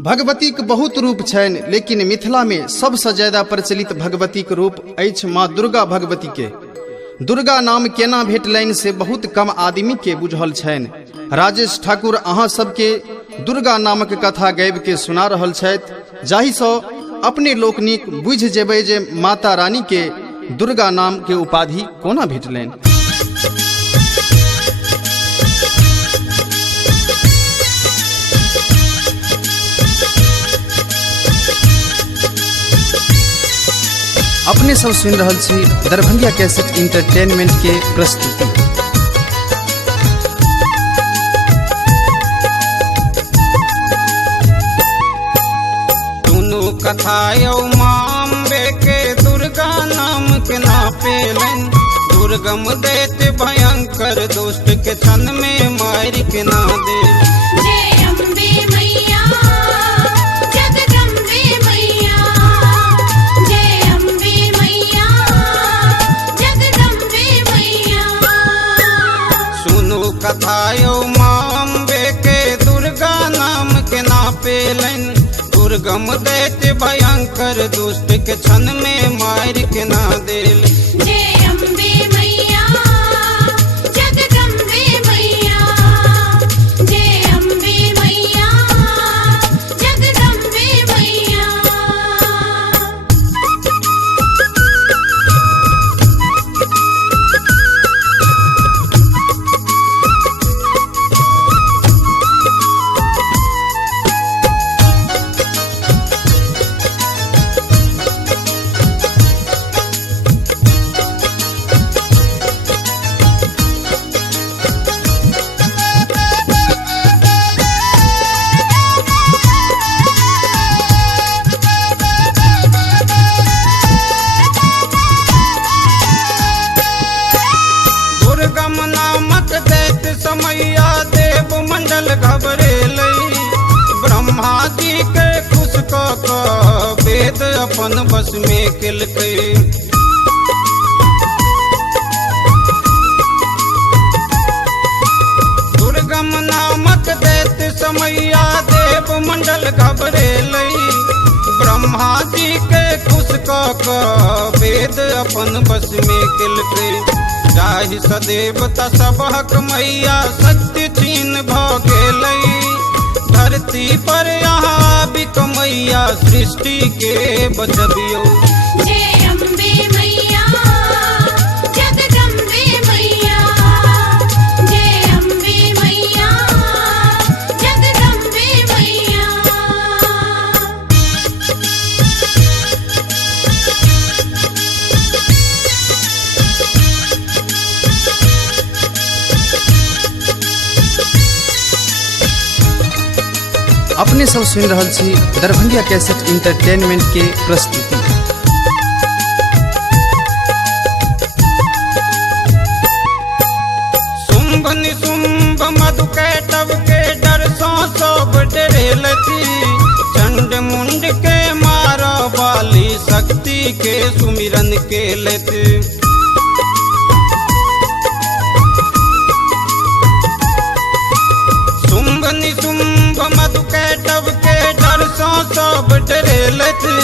भगवती के बहुत रूप छन, लेकिन मिथिला में सबसे ज्यादा प्रचलित भगवती के रूप अछि माँ दुर्गा भगवती के। दुर्गा नाम केना भेटलनि से बहुत कम आदमी के बुझल छन। राजेश ठाकुर अहाँ सबके दुर्गा नामक कथा गाबि के सुना रहल छथि, जाहि सँ अपने लोकनिक बुझि जेबै जे माता रानी के दुर्गा नाम के उपाधि कोना भेटलनि। अपने सब सुन रहल छी दरभंगिया कैसेट इंटरटेनमेंट के प्रस्तुति। सुनु कथा यौ माम्बे के दुर्गा नाम के नापेलन। दुर्गम दैत्य भयंकर दुष्ट के क्षण में मार के ना दे। कथा यौ माम्बे के दुर्गा नाम के नापेलन। दुर्गम दैत्य भयंकर दुष्ट के क्षण में मार के ना देल। दुर्गम नामक दैत्य समैया देव मंडल घबरेलई। ब्रह्मा जी के खुश क वेद अपन बस में केलकै। दुर्गम नामक दैत्य समैया देव मंडल घबरेलई। ब्रह्मा जी के खुश क वेद अपन बस में केलकै। जाहि सदेवता सबहक मैया शक्ति छीन भ गेलई। धरती पर यहाँ बिक मैया सृष्टि के बचबियो। अपने सब सुन रहल छी दरभंगिया कैसेट इंटरटेनमेंट के प्रस्तुति। शुंभ निशुंभ मधुकैटभ के डर सँ सब डरेलथि। चंड मुंड के मार वाली शक्ति के सुमिरन केलथि। शुंभ निशुंभ मधुकैटभ के डर सँ सब डरेलथि।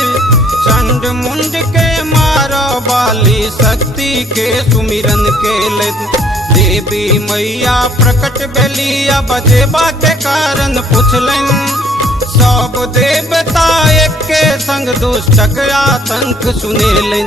चंड मुंड के मार वाली शक्ति के सुमिरन केलथि। देवी मैया प्रकट भेलिया बजेबा के कारण पुछलनि। सब देवता एके संग दुष्टक आतंक सुनेलनि।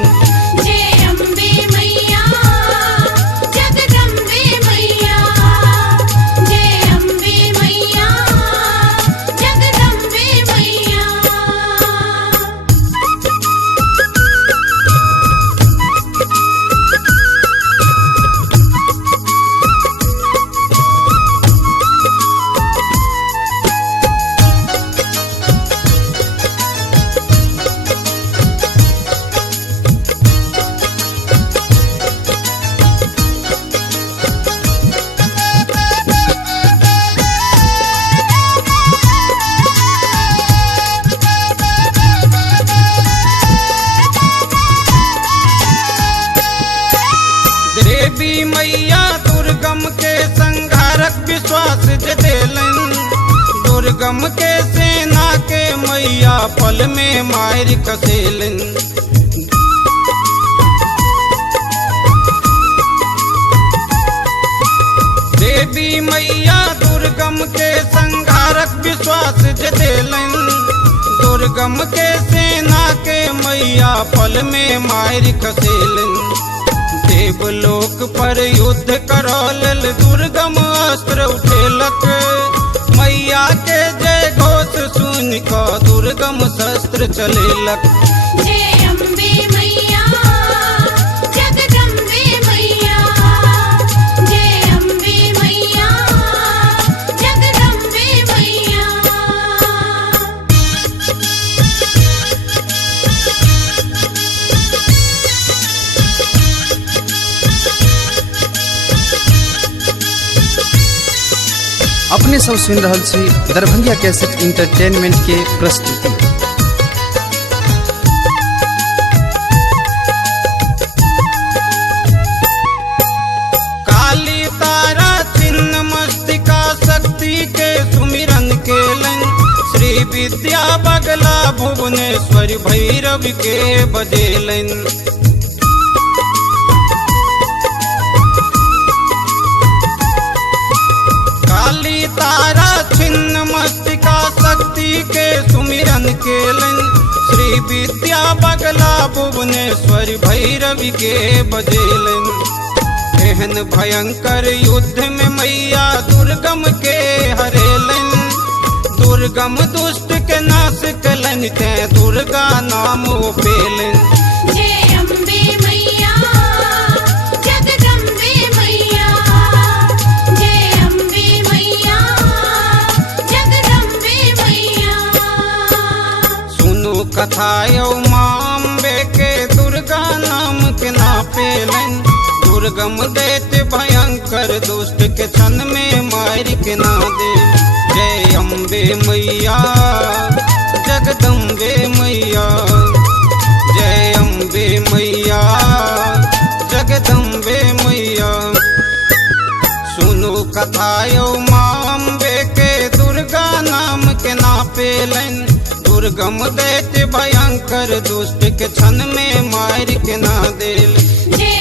पल में मार कसेलन। देवी मैया दुर्गम के संहारक विश्वास जतेलन। दुर्गम के सेना के मैया पल में मार कसेलन। देवलोक पर युद्ध करौलल दुर्गम अस्त्र उठेलक। मैया के जय घोष सुन क दुर्गम शस्त्र चलेलक। जय अम्बे मैया जगदम्बे मैया, जय अम्बे मैया जगदम्बे मैया। अपने सब सुन रहल छी दरभंगिया कैसेट इंटरटेनमेंट के प्रस्तुति। काली तारा चिन्ह मस्तिका शक्ति के सुमिरन केलन। श्री विद्या बगला भुवनेश्वर भैरव के बजेलन। काली तारा छिन्न मस्तिका शक्ति के सुमिरन केलन। श्री विद्या बगला भुवनेश्वर भैरव के बजेलन। एहन भयंकर युद्ध में मैया दुर्गम के हरेलन। दुर्गम दुष्ट के नाश कलन के दुर्गा नाम पेलन। जय अम्बे मैया जगदम्बे मैया, जय अम्बे मैया जगदम्बे मैया। सुनो कथा यौ माम्बे के दुर्गा नाम के नापेलन। दुर्गम दैत्य भयंकर दुष्ट के क्षण में मार के ना दे। जय अम्बे मैया जगदम्बे मैया, जय अम्बे मैया जगदम्बे मैया। सुनो कथा यौ माम्बे के दुर्गा नाम के नापेलन। दुर्गम दैत्य भयंकर दुष्ट के क्षण में मार के ना देल। जय